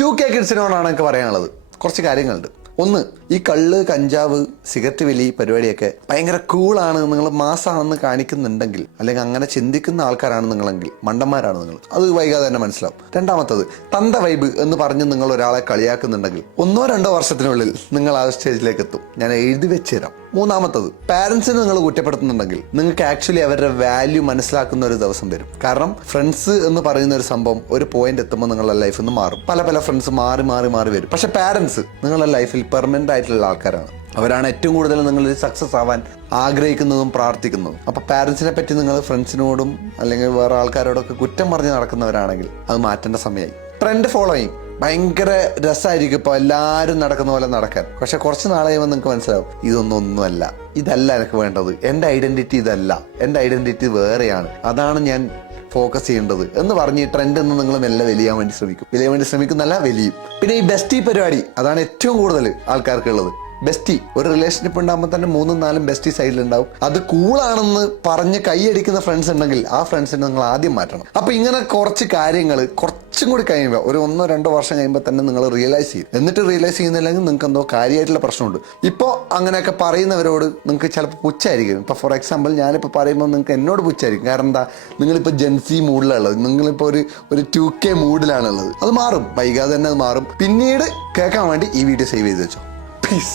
2K കിഡ്സിനോടാണ് എനിക്ക് പറയാനുള്ളത്. കുറച്ച് കാര്യങ്ങളുണ്ട്. ഒന്ന്, ഈ കള്ള്, കഞ്ചാവ്, സിഗരറ്റ് വലി പരിപാടിയൊക്കെ ഭയങ്കര കൂളാണ്, നിങ്ങൾ മാസാണെന്ന് കാണിക്കുന്നുണ്ടെങ്കിൽ, അല്ലെങ്കിൽ അങ്ങനെ ചിന്തിക്കുന്ന ആൾക്കാരാണ് നിങ്ങളെങ്കിൽ മണ്ടന്മാരാണ് നിങ്ങൾ. അത് വൈകാതെ തന്നെ മനസ്സിലാവും. രണ്ടാമത്തത്, തന്ത വൈബ് എന്ന് പറഞ്ഞ് നിങ്ങൾ ഒരാളെ കളിയാക്കുന്നുണ്ടെങ്കിൽ 1-2 വർഷത്തിനുള്ളിൽ നിങ്ങൾ ആ സ്റ്റേജിലേക്ക് എത്തും. ഞാൻ എഴുതി വെച്ച് തരാം. മൂന്നാമത്തത്, പാരന്റ്സിനെ നിങ്ങൾ കുറ്റപ്പെടുത്തുന്നുണ്ടെങ്കിൽ നിങ്ങൾക്ക് ആക്ച്വലി അവരുടെ വാല്യൂ മനസ്സിലാക്കുന്ന ഒരു ദിവസം വരും. കാരണം ഫ്രണ്ട്സ് എന്ന് പറയുന്ന ഒരു സംഭവം ഒരു പോയിന്റ് എത്തുമ്പോൾ നിങ്ങളുടെ ലൈഫിൽ നിന്ന് മാറും. പല ഫ്രണ്ട്സ് മാറി വരും. പക്ഷെ പാരന്റ്സ് നിങ്ങളുടെ ലൈഫിൽ പെർമനന്റ് ആയിട്ടുള്ള ആൾക്കാരാണ്. അവരാണ് ഏറ്റവും കൂടുതൽ നിങ്ങൾ സക്സസ് ആവാൻ ആഗ്രഹിക്കുന്നതും പ്രാർത്ഥിക്കുന്നതും. അപ്പൊ പാരന്റ്സിനെ പറ്റി നിങ്ങൾ ഫ്രണ്ട്സിനോടും അല്ലെങ്കിൽ വേറെ ആൾക്കാരോടൊക്കെ കുറ്റം പറഞ്ഞ് നടക്കുന്നവരാണെങ്കിൽ അത് മാറ്റേണ്ട സമയമായി. ട്രെൻഡ് ഫോളോയിങ് ഭയങ്കര രസമായിരിക്കും ഇപ്പോൾ എല്ലാവരും നടക്കുന്ന പോലെ നടക്കാൻ. പക്ഷെ കുറച്ച് നാളെ കഴിയുമ്പോൾ നിങ്ങൾക്ക് മനസ്സിലാവും ഒന്നുമല്ല, ഇതല്ല എനിക്ക് വേണ്ടത്, എൻ്റെ ഐഡന്റിറ്റി ഇതല്ല, എൻ്റെ ഐഡന്റിറ്റി വേറെയാണ്, അതാണ് ഞാൻ ഫോക്കസ് ചെയ്യേണ്ടത് എന്ന് പറഞ്ഞ് ട്രെൻഡ് എന്ന് നിങ്ങൾ മെല്ലെ വലിയാൻ വേണ്ടി ശ്രമിക്കുന്നല്ല വലിയും. പിന്നെ ഈ ബെസ്റ്റി പരിപാടി, അതാണ് ഏറ്റവും കൂടുതൽ ആൾക്കാർക്കുള്ളത്. ബെസ്റ്റി, ഒരു റിലേഷൻഷിപ്പ് ഉണ്ടാകുമ്പോൾ തന്നെ 3-4 ബെസ്റ്റി സൈഡിലുണ്ടാവും. അത് കൂളാണെന്ന് പറഞ്ഞ് കൈയടിക്കുന്ന ഫ്രണ്ട്സ് ഉണ്ടെങ്കിൽ ആ ഫ്രണ്ട്സിനെ നിങ്ങൾ ആദ്യം മാറ്റണം. അപ്പൊ ഇങ്ങനെ കുറച്ച് കാര്യങ്ങൾ കുറച്ചും കൂടി കഴിയുമ്പോൾ, ഒരു 1-2 വർഷം കഴിയുമ്പോൾ തന്നെ നിങ്ങൾ റിയലൈസ് ചെയ്യും. എന്നിട്ട് റിയലൈസ് ചെയ്യുന്നില്ലെങ്കിൽ നിങ്ങൾക്ക് എന്തോ കാര്യമായിട്ടുള്ള പ്രശ്നമുണ്ട്. ഇപ്പോൾ അങ്ങനെയൊക്കെ പറയുന്നവരോട് നിങ്ങൾക്ക് ചിലപ്പോൾ പുച്ഛായിരിക്കും. ഇപ്പോൾ ഫോർ എക്സാമ്പിൾ ഞാനിപ്പോൾ പറയുമ്പോൾ നിങ്ങൾക്ക് എന്നോട് പുച്ഛായിരിക്കും. കാരണം എന്താ, നിങ്ങളിപ്പോൾ ജെൻസി മൂഡിലാണുള്ളത്, നിങ്ങളിപ്പോൾ ഒരു 2K മൂഡിലാണുള്ളത്. അത് മാറും, വൈകാതെ തന്നെ അത് മാറും. പിന്നീട് കേൾക്കാൻ വേണ്ടി ഈ വീഡിയോ സേവ് ചെയ്ത് വെച്ചോ. പീസ്.